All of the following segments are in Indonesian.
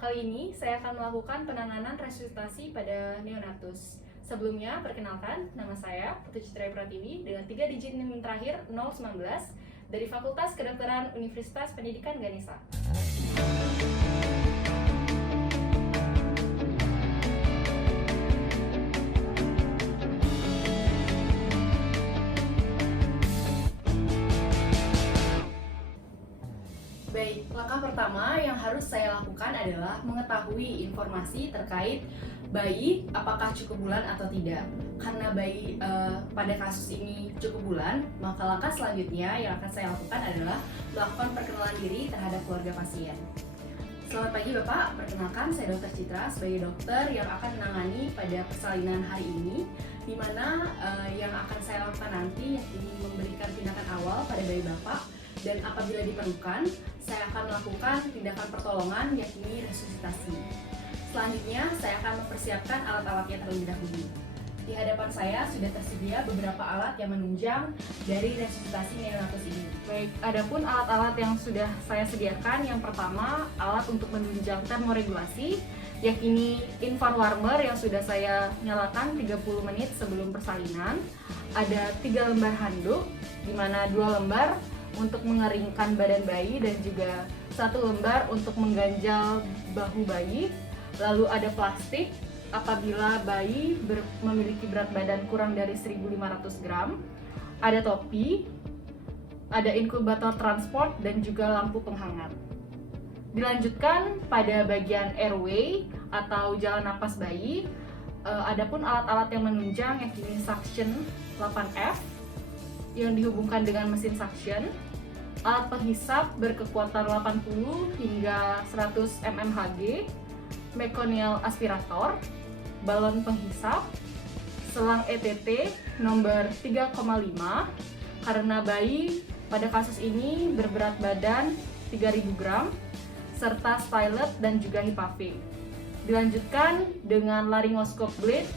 Kali ini saya akan melakukan penanganan resusitasi pada neonatus. Sebelumnya, perkenalkan, nama saya Putri Citra Pratiwi dengan 3 digit NIM terakhir 019 dari Fakultas Kedokteran Universitas Pendidikan Ganesha. Baik, langkah pertama yang harus saya lakukan adalah mengetahui informasi terkait bayi apakah cukup bulan atau tidak. Karena bayi pada kasus ini cukup bulan, maka langkah selanjutnya yang akan saya lakukan adalah melakukan perkenalan diri terhadap keluarga pasien. Selamat pagi Bapak, perkenalkan saya Dr. Citra sebagai dokter yang akan menangani pada persalinan hari ini, di mana yang akan saya lakukan nanti yakni memberikan tindakan awal pada bayi Bapak, dan apabila diperlukan, saya akan melakukan tindakan pertolongan yakni resusitasi. Selanjutnya, saya akan mempersiapkan alat-alatnya terlebih dahulu. Di hadapan saya sudah tersedia beberapa alat yang menunjang dari resusitasi neonatus ini. Baik, adapun alat-alat yang sudah saya sediakan, yang pertama alat untuk menunjang termoregulasi, yakni infant warmer yang sudah saya nyalakan 30 menit sebelum persalinan. Ada 3 lembar handuk, di mana 2 lembar untuk mengeringkan badan bayi dan juga 1 lembar untuk mengganjal bahu bayi. Lalu ada plastik apabila bayi memiliki berat badan kurang dari 1.500 gram. Ada topi, ada inkubator transport dan juga lampu penghangat. Dilanjutkan pada bagian airway atau jalan napas bayi. Adapun alat-alat yang menunjang yakni suction 8F yang dihubungkan dengan mesin suction, alat penghisap berkekuatan 80 hingga 100 mmHg, meconial aspirator, balon penghisap, selang ETT nomor 3,5 karena bayi pada kasus ini berberat badan 3.000 gram, serta stylet dan juga hipave. Dilanjutkan dengan laryngoscope blade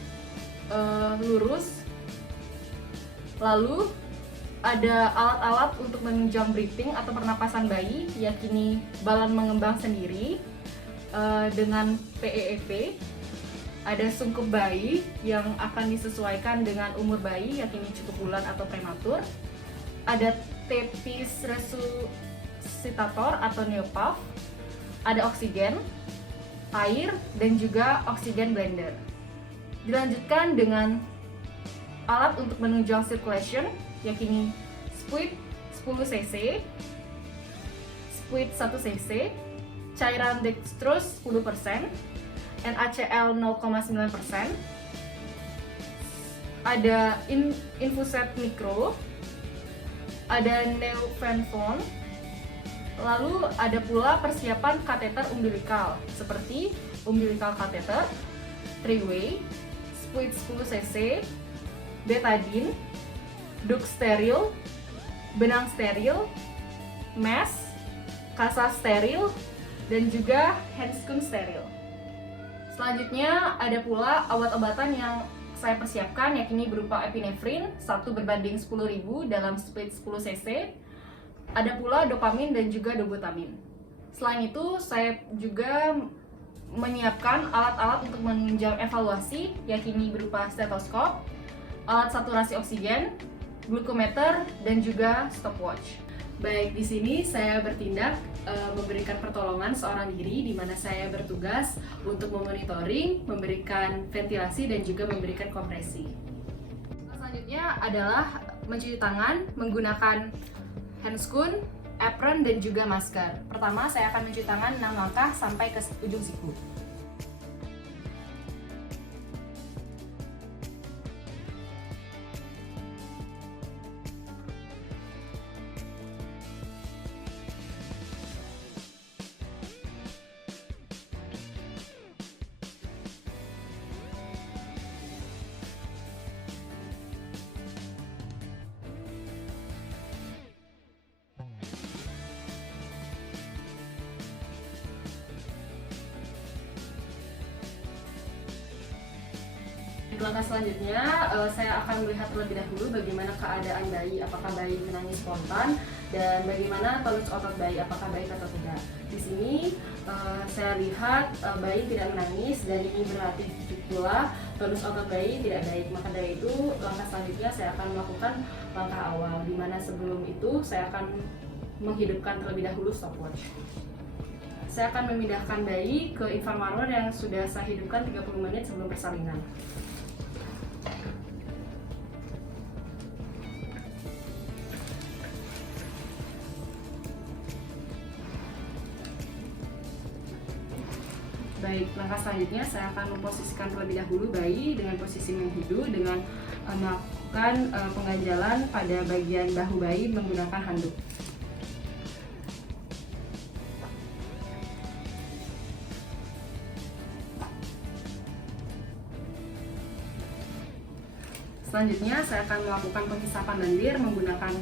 lurus. Lalu ada alat-alat untuk menunjang breathing atau pernapasan bayi, yakni balon mengembang sendiri dengan PEEP. Ada sungkup bayi yang akan disesuaikan dengan umur bayi, yakni cukup bulan atau prematur. Ada tepis resusitator atau neopuff. Ada oksigen, air, dan juga oksigen blender. Dilanjutkan dengan alat untuk menunjang circulation, yakni squid 10 cc, squid 1 cc, cairan dextrose 10%, NaCl 0,9%, ada infuset mikro, ada neofenfone, lalu ada pula persiapan kateter umbilikal seperti umbilical catheter, 3-way, squid 10 cc, betadine, duk steril, benang steril, mask, kasa steril, dan juga handscoon steril. Selanjutnya ada pula obat-obatan yang saya persiapkan, yakni berupa epinefrin 1 berbanding 10.000 dalam split 10 cc. Ada pula dopamin dan juga dobutamin. Selain itu, saya juga menyiapkan alat-alat untuk menunjang evaluasi, yakni berupa stetoskop, alat saturasi oksigen, glukometer, dan juga stopwatch. Baik, di sini saya bertindak memberikan pertolongan seorang diri, di mana saya bertugas untuk memonitoring, memberikan ventilasi, dan juga memberikan kompresi. Selanjutnya adalah mencuci tangan menggunakan handscoon, apron, dan juga masker. Pertama, saya akan mencuci tangan 6 langkah sampai ke ujung siku. Langkah selanjutnya, saya akan melihat terlebih dahulu bagaimana keadaan bayi, apakah bayi menangis spontan, dan bagaimana tonus otot bayi, apakah baik atau tidak. Di sini Saya lihat bayi tidak menangis dan ini berarti pula tonus otot bayi tidak baik. Maka dari itu langkah selanjutnya saya akan melakukan langkah awal, di mana sebelum itu saya akan menghidupkan terlebih dahulu stopwatch. Saya akan memindahkan bayi ke infant warmer yang sudah saya hidupkan 30 menit sebelum persalinan. Baik, langkah selanjutnya saya akan memposisikan terlebih dahulu bayi dengan posisi menghidu dengan melakukan pengganjalan pada bagian bahu bayi menggunakan handuk. Selanjutnya saya akan melakukan penghisapan lendir menggunakan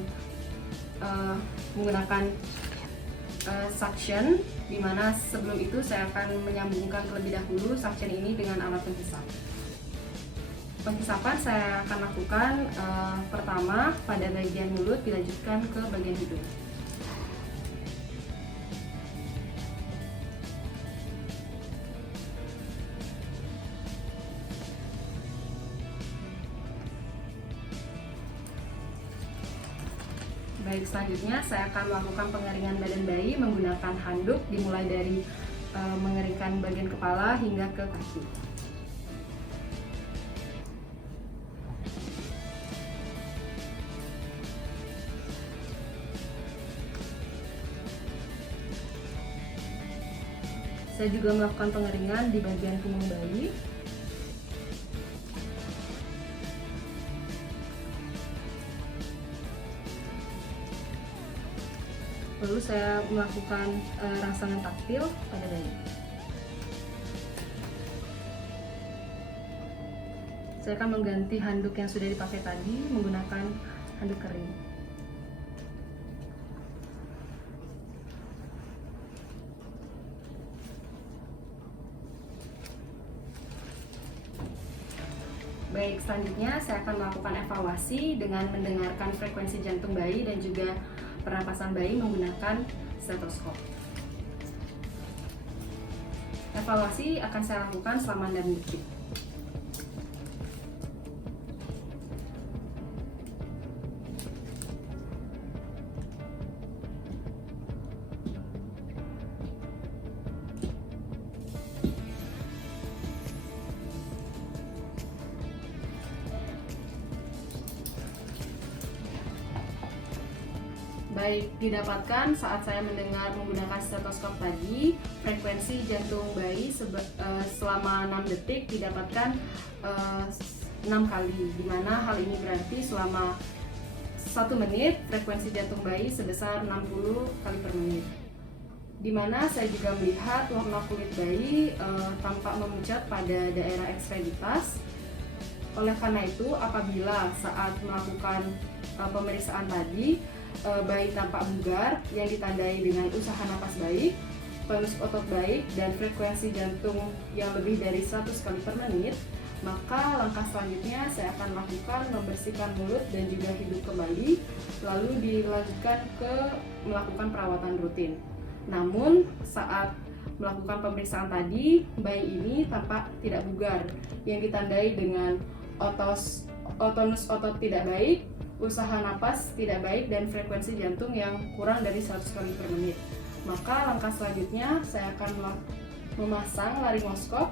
suction, di mana sebelum itu saya akan menyambungkan terlebih dahulu suction ini dengan alat penghisap. Penghisapan saya akan lakukan pertama pada bagian mulut, dilanjutkan ke bagian hidung. Baik, selanjutnya saya akan melakukan pengeringan badan bayi menggunakan handuk, dimulai dari mengeringkan bagian kepala hingga ke kaki. Saya juga melakukan pengeringan di bagian punggung bayi. Lalu saya melakukan rangsangan taktil pada bayi. Saya akan mengganti handuk yang sudah dipakai tadi menggunakan handuk kering. Baik, selanjutnya saya akan melakukan evaluasi dengan mendengarkan frekuensi jantung bayi dan juga pernapasan bayi menggunakan stetoskop. Evaluasi akan saya lakukan selama 6 detik. Baik, didapatkan saat saya mendengar menggunakan stetoskop tadi, frekuensi jantung bayi selama 6 detik didapatkan 6 kali, di mana hal ini berarti selama 1 menit frekuensi jantung bayi sebesar 60 kali per menit. Di mana saya juga melihat warna kulit bayi tampak memucat pada daerah ekstremitas. Oleh karena itu, apabila saat melakukan pemeriksaan tadi bayi tampak bugar yang ditandai dengan usaha napas baik, tonus otot baik, dan frekuensi jantung yang lebih dari 100 kali per menit, maka langkah selanjutnya saya akan lakukan membersihkan mulut dan juga hidung kembali, lalu dilanjutkan ke melakukan perawatan rutin. Namun saat melakukan pemeriksaan tadi, bayi ini tampak tidak bugar yang ditandai dengan tonus otot tidak baik, usaha napas tidak baik, dan frekuensi jantung yang kurang dari 100 kali per menit. Maka langkah selanjutnya saya akan memasang laringoskop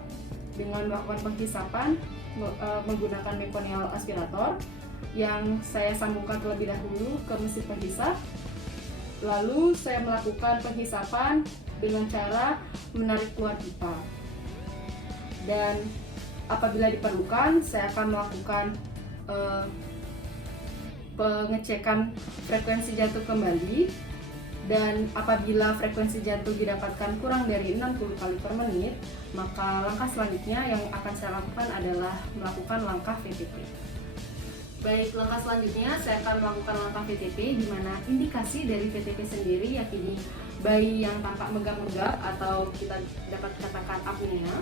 dengan melakukan penghisapan menggunakan meconial aspirator yang saya sambungkan terlebih dahulu ke mesin penghisap. Lalu saya melakukan penghisapan dengan cara menarik keluar pipa. Dan apabila diperlukan, saya akan melakukan pengecekan frekuensi jantung kembali, dan apabila frekuensi jantung didapatkan kurang dari 60 kali per menit, maka langkah selanjutnya yang akan saya lakukan adalah melakukan langkah VTP. Baik, langkah selanjutnya saya akan melakukan langkah VTP, di mana indikasi dari VTP sendiri yakni bayi yang tampak megap-megap atau kita dapat katakan apnea.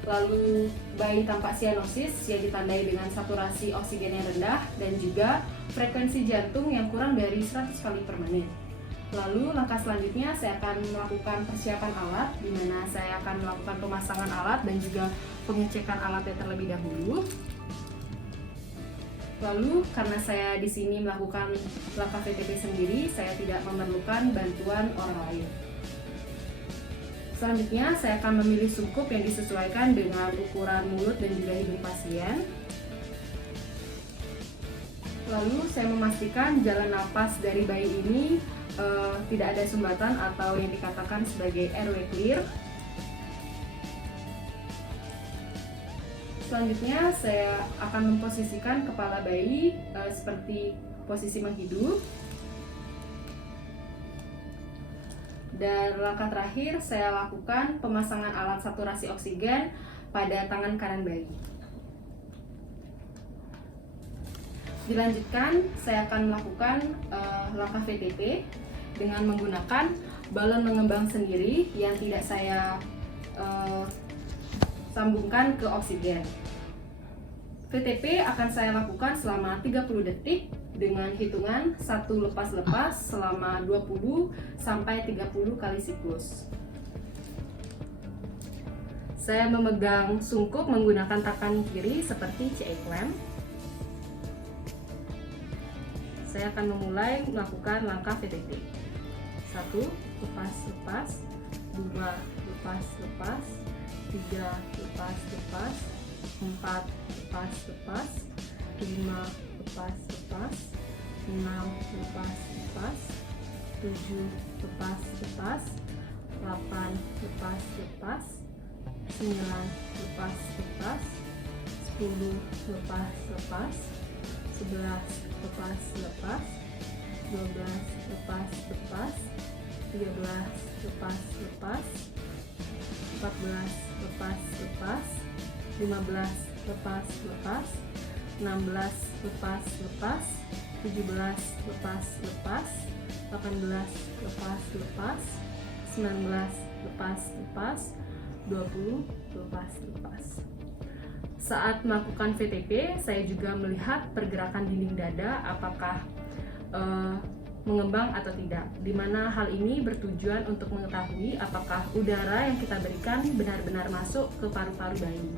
Lalu bayi tampak sianosis yang ditandai dengan saturasi oksigen yang rendah, dan juga frekuensi jantung yang kurang dari 100 kali per menit. Lalu langkah selanjutnya saya akan melakukan persiapan alat, di mana saya akan melakukan pemasangan alat dan juga pengecekan alatnya terlebih dahulu. Lalu karena saya di sini melakukan langkah VTP sendiri, saya tidak memerlukan bantuan orang lain. Selanjutnya saya akan memilih sungkup yang disesuaikan dengan ukuran mulut dan juga hidung pasien. Lalu saya memastikan jalan napas dari bayi ini tidak ada sumbatan atau yang dikatakan sebagai airway clear. Selanjutnya saya akan memposisikan kepala bayi seperti posisi menghidup. Dan langkah terakhir saya lakukan pemasangan alat saturasi oksigen pada tangan kanan bayi. Dilanjutkan, saya akan melakukan langkah VTP dengan menggunakan balon mengembang sendiri yang tidak saya sambungkan ke oksigen. VTP akan saya lakukan selama 30 detik dengan hitungan 1 lepas-lepas selama 20 sampai 30 kali siklus. Saya memegang sungkup menggunakan tangan kiri seperti CA clamp. Saya akan memulai melakukan langkah VTP. 1 lepas-lepas, 2 lepas-lepas, 3 lepas-lepas, 4 lepas-lepas, 5 lepas-lepas, 6 lepas-lepas, 7 lepas-lepas, 8 lepas-lepas, 9 lepas-lepas, 10 lepas-lepas, 11 lepas-lepas, 12 lepas-lepas, 13 lepas-lepas, 14 lepas-lepas, 15 lepas-lepas, 16 lepas-lepas, 17 lepas-lepas, 18 lepas-lepas, 19 lepas-lepas, 20 lepas-lepas. Saat melakukan VTP, saya juga melihat pergerakan dinding dada apakah mengembang atau tidak, di mana hal ini bertujuan untuk mengetahui apakah udara yang kita berikan benar-benar masuk ke paru-paru bayi.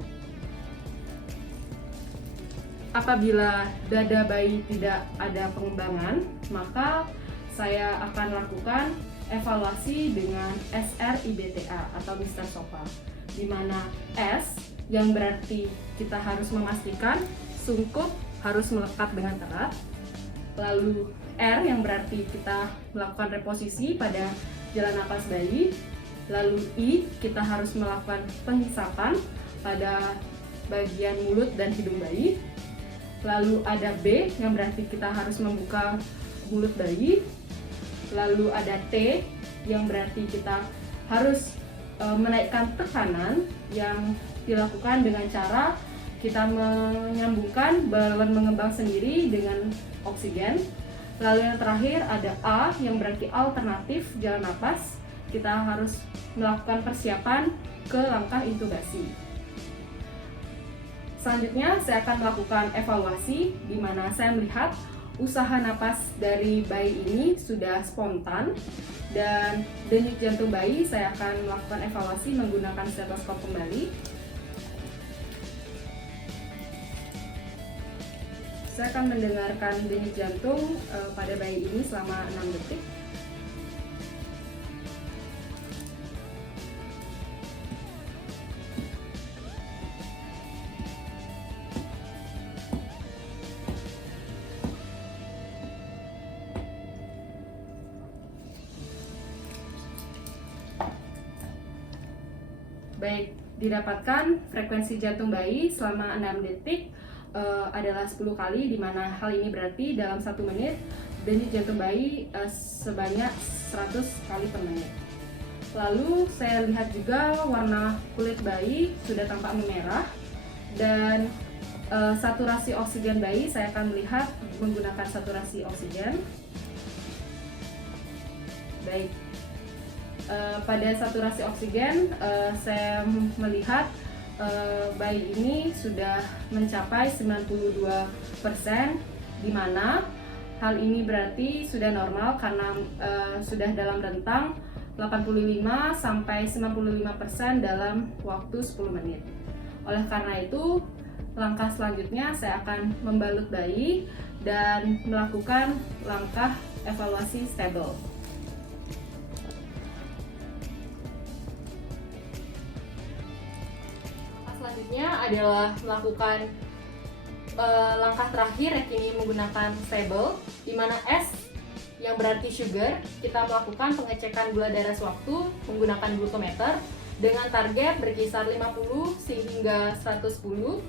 Apabila dada bayi tidak ada pengembangan, maka saya akan lakukan evaluasi dengan SRIBTA atau Mr. SOPA, di mana S yang berarti kita harus memastikan sungkup harus melekat dengan erat, lalu R yang berarti kita melakukan reposisi pada jalan napas bayi, lalu I kita harus melakukan penghisapan pada bagian mulut dan hidung bayi, lalu ada B yang berarti kita harus membuka mulut bayi, lalu ada T yang berarti kita harus menaikkan tekanan yang dilakukan dengan cara kita menyambungkan balon mengembang sendiri dengan oksigen. Lalu yang terakhir ada A yang berarti alternatif jalan napas, kita harus melakukan persiapan ke langkah intubasi. Selanjutnya saya akan melakukan evaluasi, di mana saya melihat usaha napas dari bayi ini sudah spontan, dan denyut jantung bayi saya akan melakukan evaluasi menggunakan stetoskop kembali. Saya akan mendengarkan denyut jantung pada bayi ini selama 6 detik. Baik, didapatkan frekuensi jantung bayi selama 6 detik adalah 10 kali, di mana hal ini berarti dalam 1 menit denyut jantung bayi sebanyak 100 kali per menit. Lalu saya lihat juga warna kulit bayi sudah tampak memerah, dan saturasi oksigen bayi saya akan melihat menggunakan saturasi oksigen. Baik, pada saturasi oksigen saya melihat bayi ini sudah mencapai 92%, di mana Hal ini berarti sudah normal karena sudah dalam rentang 85 sampai 95% dalam waktu 10 menit. Oleh karena itu, langkah selanjutnya saya akan membalut bayi dan melakukan langkah evaluasi stable. Langkah selanjutnya adalah melakukan langkah terakhir yakni menggunakan stable, di mana S yang berarti sugar, kita melakukan pengecekan gula darah sewaktu menggunakan glukometer dengan target berkisar 50 hingga 110.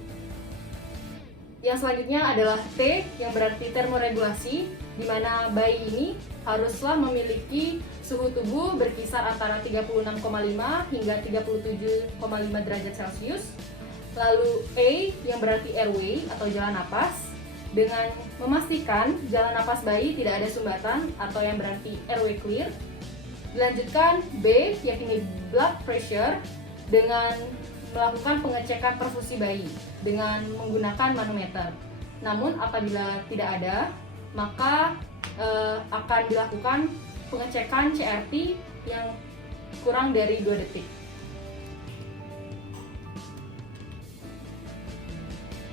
Yang selanjutnya adalah T yang berarti termoregulasi, di mana bayi ini haruslah memiliki suhu tubuh berkisar antara 36,5 hingga 37,5 derajat Celcius. Lalu A yang berarti airway atau jalan napas, dengan memastikan jalan napas bayi tidak ada sumbatan atau yang berarti airway clear. Dilanjutkan B yakni blood pressure dengan melakukan pengecekan perfusi bayi dengan menggunakan manometer. Namun apabila tidak ada, maka akan dilakukan pengecekan CRT yang kurang dari 2 detik.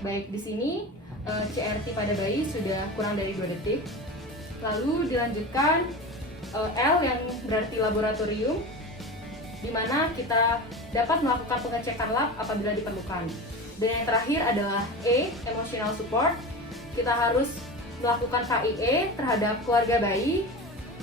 Baik, di sini CRT pada bayi sudah kurang dari 2 detik. Lalu dilanjutkan L yang berarti laboratorium, di mana kita dapat melakukan pengecekan lab apabila diperlukan. Dan yang terakhir adalah E, emotional support. Kita harus melakukan KIE terhadap keluarga bayi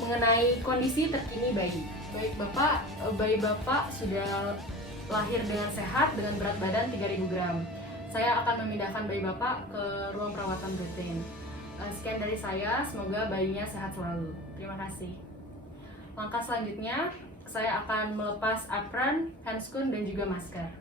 mengenai kondisi terkini bayi. Baik Bapak, bayi Bapak sudah lahir dengan sehat dengan berat badan 3000 gram. Saya akan memindahkan bayi Bapak ke ruang perawatan rutin. Sekian dari saya, semoga bayinya sehat selalu. Terima kasih. Langkah selanjutnya, saya akan melepas apron, handscoon, dan juga masker.